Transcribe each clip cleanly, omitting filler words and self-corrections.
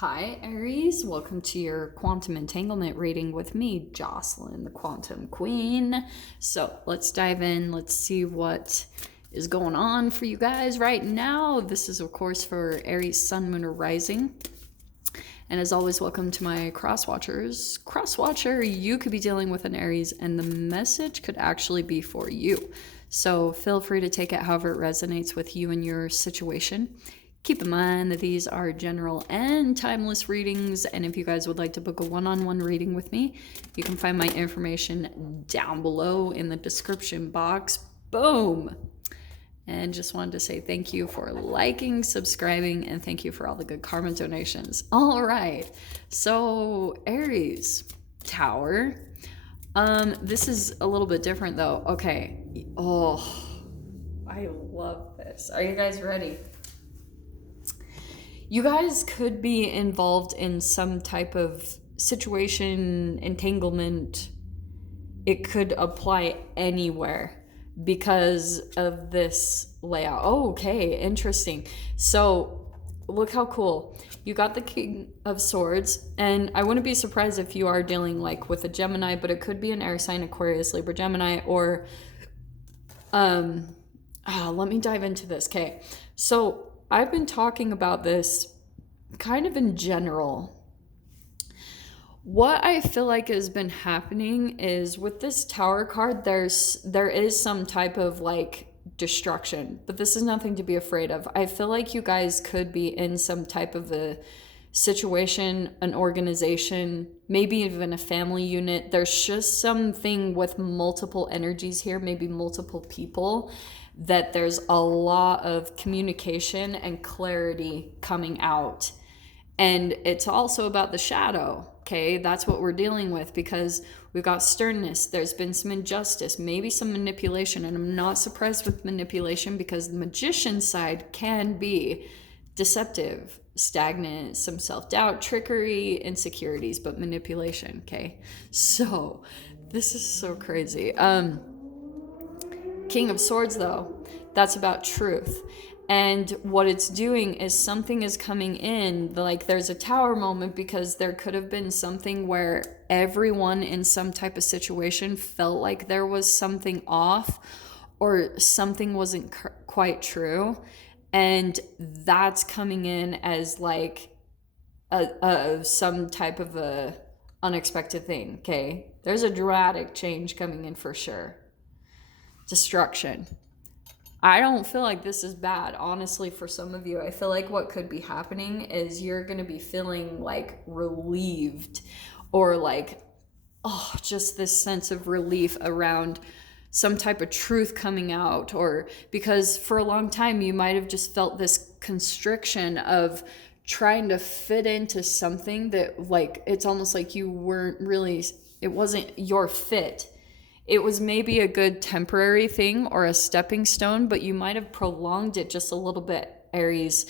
Hi, Aries. Welcome to your quantum entanglement reading with me, Jocelyn, the quantum queen. So let's dive in. Let's see what is going on for you guys right now. This is, of course, for Aries, Sun, Moon, or Rising. And as always, welcome to my cross watchers. Cross watcher, you could be dealing with an Aries, and the message could actually be for you. So feel free to take it however it resonates with you and your situation. Keep in mind that these are general and timeless readings, and if you guys would like to book a one-on-one reading with me, you can find my information down below in the description box. Boom! And just wanted to say thank you for liking, subscribing, and thank you for all the good karma donations. All right, so Aries, Tower. This is a little bit different though. Okay, oh, I love this. Are you guys ready? You guys could be involved in some type of situation, entanglement. It could apply anywhere because of this layout. Oh, okay, interesting. So look how cool. You got the King of Swords, and I wouldn't be surprised if you are dealing like with a Gemini, but it could be an air sign, Aquarius, Libra, Gemini, or let me dive into this. Okay, so I've been talking about this kind of in general. What I feel like has been happening is with this Tower card, there is some type of like destruction, but this is nothing to be afraid of. I feel like you guys could be in some type of a situation, an organization, maybe even a family unit. There's just something with multiple energies here, maybe multiple people, that there's a lot of communication and clarity coming out. And it's also about the shadow, okay? That's what we're dealing with because we've got sternness. There's been some injustice, maybe some manipulation. And I'm not surprised with manipulation because the magician side can be deceptive, stagnant, some self-doubt, trickery, insecurities, but manipulation, okay? So this is so crazy. King of Swords, though, that's about truth. And what it's doing is something is coming in, like there's a Tower moment because there could have been something where everyone in some type of situation felt like there was something off or something wasn't quite true. And that's coming in as like some type of a unexpected thing, okay? There's a dramatic change coming in for sure. Destruction. I don't feel like this is bad, honestly, for some of you. I feel like what could be happening is you're going to be feeling like relieved or like, oh, just this sense of relief around some type of truth coming out, or because for a long time you might have just felt this constriction of trying to fit into something that like, it's almost like you weren't really, it wasn't your fit. It was maybe a good temporary thing or a stepping stone, but you might have prolonged it just a little bit, Aries.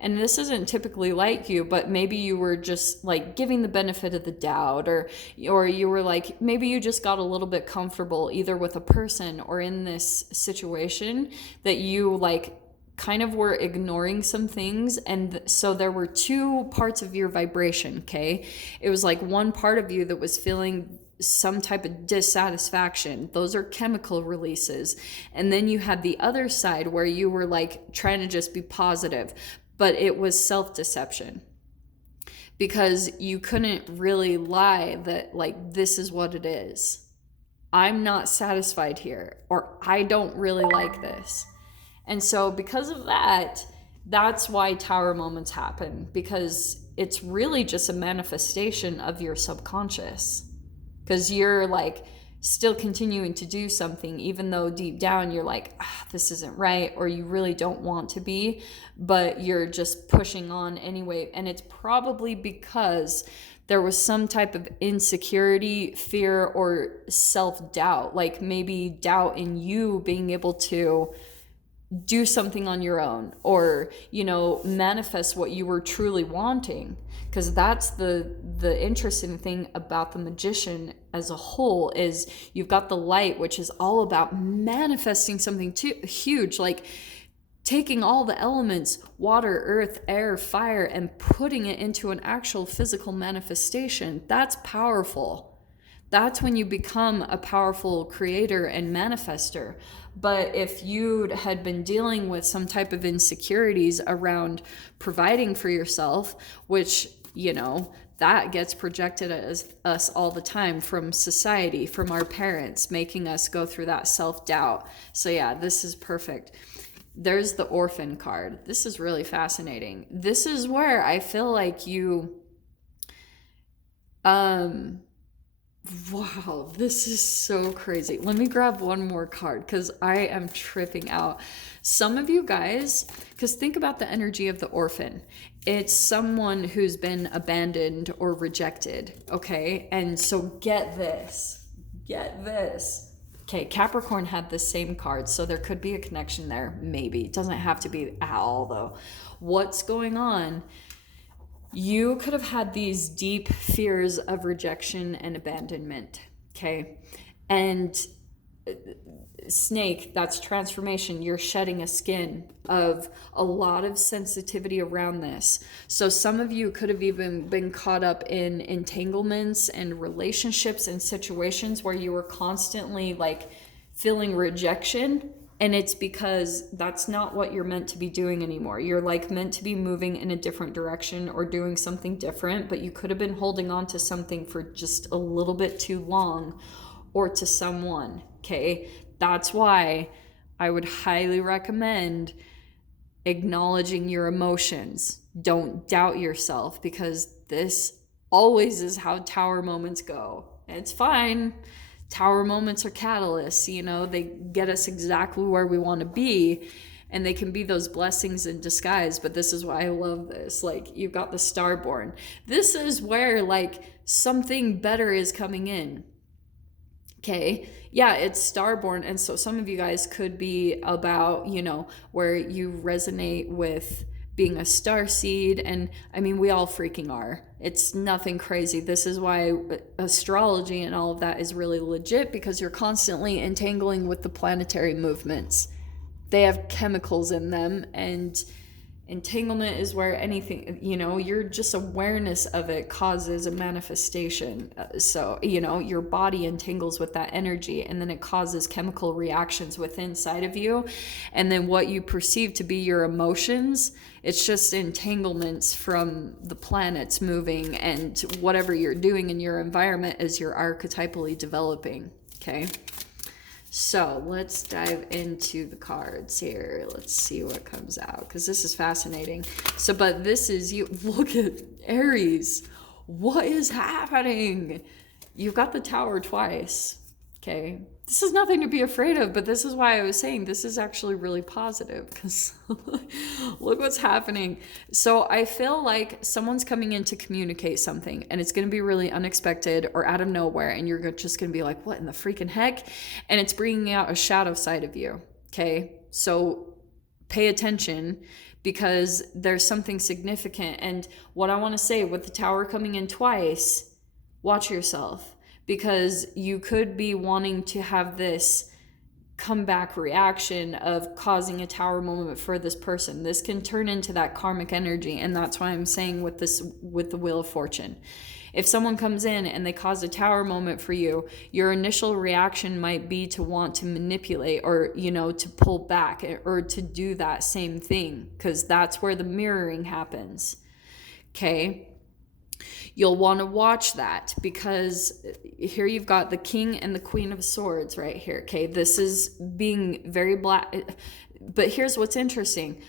And this isn't typically like you, but maybe you were just like giving the benefit of the doubt, or you were like, maybe you just got a little bit comfortable either with a person or in this situation that you like kind of were ignoring some things. And so there were two parts of your vibration, okay? It was like one part of you that was feeling some type of dissatisfaction. Those are chemical releases. And then you had the other side where you were like trying to just be positive, but it was self-deception because you couldn't really lie that like, this is what it is. I'm not satisfied here, or I don't really like this. And so because of that, that's why Tower moments happen, because it's really just a manifestation of your subconscious. Because you're like still continuing to do something, even though deep down you're like, this isn't right, or you really don't want to be, but you're just pushing on anyway. And it's probably because there was some type of insecurity, fear, or self-doubt, like maybe doubt in you being able to do something on your own, or manifest what you were truly wanting. Because that's the interesting thing about the magician as a whole, is you've got the light, which is all about manifesting something too huge. Like taking all the elements, water, earth, air, fire, and putting it into an actual physical manifestation. That's powerful. That's when you become a powerful creator and manifester. But if you had been dealing with some type of insecurities around providing for yourself, which, you know, that gets projected as us all the time from society, from our parents, making us go through that self-doubt. So yeah, this is perfect. There's the orphan card. This is really fascinating. This is where I feel like you, wow, this is so crazy. Let me grab one more card because I am tripping out. Some of you guys, because think about the energy of the orphan. It's someone who's been abandoned or rejected, okay? And so get this. Okay, Capricorn had the same card, so there could be a connection there, maybe. It doesn't have to be at all, though. What's going on? You could have had these deep fears of rejection and abandonment, okay? And snake, that's transformation. You're shedding a skin of a lot of sensitivity around this. So some of you could have even been caught up in entanglements and relationships and situations where you were constantly like feeling rejection. And it's because that's not what you're meant to be doing anymore. You're like meant to be moving in a different direction or doing something different, but you could have been holding on to something for just a little bit too long, or to someone, okay? That's why I would highly recommend acknowledging your emotions. Don't doubt yourself, because this always is how tower moments go. It's fine. Tower moments are catalysts, you know, they get us exactly where we want to be, and they can be those blessings in disguise. But this is why I love this. Like, you've got the Starborn. This is where like something better is coming in. Okay, yeah, it's Starborn. And so some of you guys could be about, you know, where you resonate with being a star seed. And I mean, we all freaking are. It's nothing crazy. This is why astrology and all of that is really legit, because you're constantly entangling with the planetary movements. They have chemicals in them, and entanglement is where anything, you know, your just awareness of it causes a manifestation. So, you know, your body entangles with that energy, and then it causes chemical reactions within inside of you. And then what you perceive to be your emotions, it's just entanglements from the planets moving, and whatever you're doing in your environment as you're archetypally developing. Okay. So let's dive into the cards here. Let's see what comes out, because this is fascinating. So, but this is you. Look at Aries. What is happening? You've got the Tower twice. Okay. This is nothing to be afraid of, but this is why I was saying this is actually really positive, because look what's happening. So I feel like someone's coming in to communicate something, and it's going to be really unexpected or out of nowhere, and you're just going to be like, what in the freaking heck? And it's bringing out a shadow side of you. Okay. So pay attention, because there's something significant. And what I want to say with the Tower coming in twice, watch yourself. Because you could be wanting to have this comeback reaction of causing a Tower moment for this person. This can turn into that karmic energy. And that's why I'm saying with this, with the Wheel of Fortune, if someone comes in and they cause a Tower moment for you, your initial reaction might be to want to manipulate, or, you know, to pull back, or to do that same thing, because that's where the mirroring happens. Okay. You'll want to watch that, because here you've got the King and the Queen of Swords right here. Okay, this is being very black, but here's what's interesting.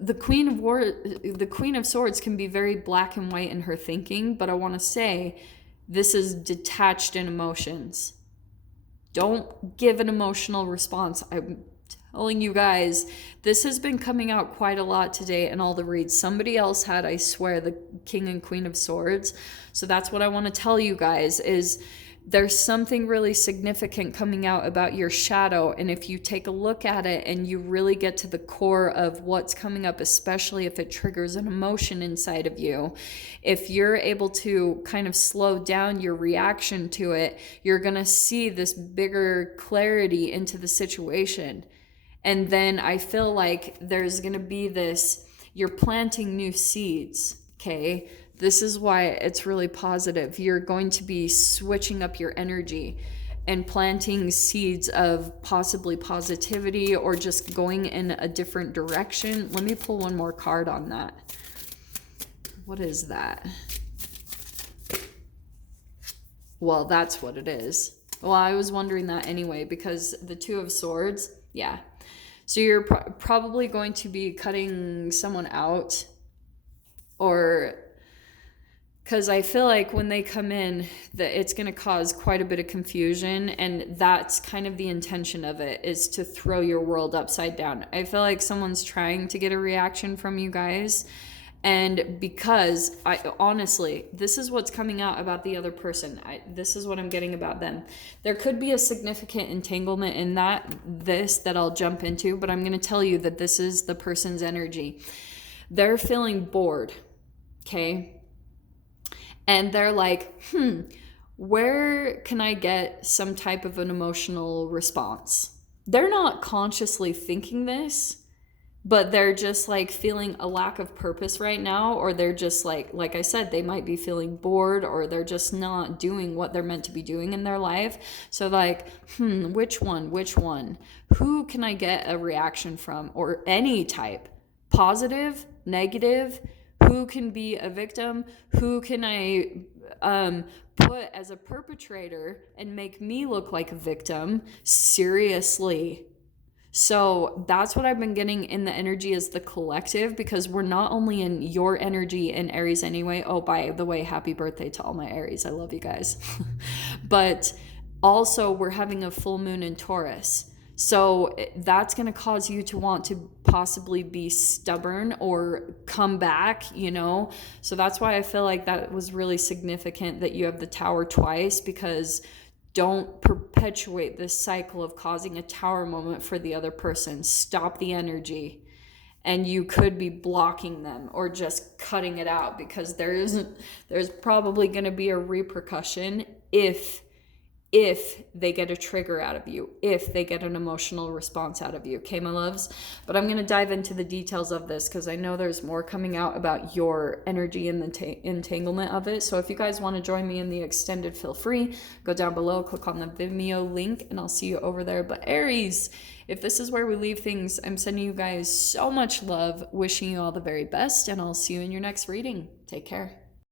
The Queen of Swords can be very black and white in her thinking, but I want to say this is detached in emotions. Don't give an emotional response. I'm telling you guys, this has been coming out quite a lot today in all the reads. Somebody else had, I swear, the King and Queen of Swords. So that's what I want to tell you guys, is there's something really significant coming out about your shadow. And if you take a look at it and you really get to the core of what's coming up, especially if it triggers an emotion inside of you, if you're able to kind of slow down your reaction to it, you're going to see this bigger clarity into the situation. And then I feel like there's going to be this, you're planting new seeds, okay? This is why it's really positive. You're going to be switching up your energy and planting seeds of possibly positivity or just going in a different direction. Let me pull one more card on that. What is that? Well, that's what it is. Well, I was wondering that anyway, because the Two of Swords, yeah. So you're probably going to be cutting someone out, or because I feel like when they come in, that it's going to cause quite a bit of confusion, and that's kind of the intention of it, is to throw your world upside down. I feel like someone's trying to get a reaction from you guys, and because I honestly, this is what's coming out about the other person. This is what I'm getting about them. There could be a significant entanglement in that I'll jump into, but I'm going to tell you that this is the person's energy. They're feeling bored, okay? And they're like, where can I get some type of an emotional response? They're not consciously thinking this, but they're just like feeling a lack of purpose right now, or they're just like I said, they might be feeling bored, or they're just not doing what they're meant to be doing in their life. So like, which one? Who can I get a reaction from, or any type? Positive, negative? Who can be a victim? Who can I put as a perpetrator and make me look like a victim? Seriously. So that's what I've been getting in the energy as the collective, because we're not only in your energy in Aries anyway. Oh, by the way, happy birthday to all my Aries. I love you guys. But also we're having a full moon in Taurus. So that's going to cause you to want to possibly be stubborn or come back, you know? So that's why I feel like that was really significant that you have the Tower twice, because don't perpetuate this cycle of causing a Tower moment for the other person. Stop the energy. And you could be blocking them or just cutting it out, because there's probably going to be a repercussion if they get a trigger out of you, if they get an emotional response out of you. Okay, my loves? But I'm going to dive into the details of this, because I know there's more coming out about your energy and the entanglement of it. So if you guys want to join me in the extended, feel free. Go down below, click on the Vimeo link, and I'll see you over there. But Aries, if this is where we leave things, I'm sending you guys so much love, wishing you all the very best, and I'll see you in your next reading. Take care.